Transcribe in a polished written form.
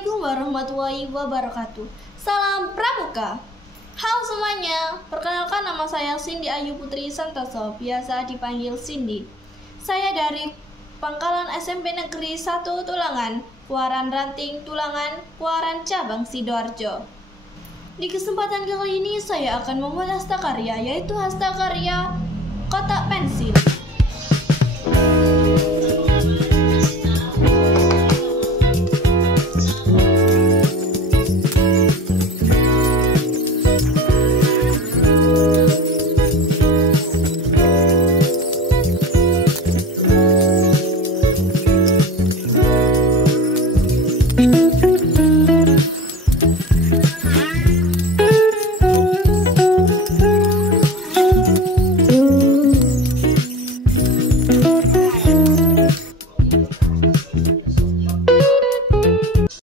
Assalamualaikum warahmatullahi wabarakatuh. Salam Pramuka. Halo semuanya, perkenalkan nama saya Cindy Ayu Putri Santoso, biasa dipanggil Cindy. Saya dari Pangkalan SMP Negeri 1 Tulangan, Kuaran Ranting Tulangan, Kuaran Cabang Sidoarjo. Di kesempatan kali ini saya akan membuat hastakarya, yaitu hastakarya kotak pensil.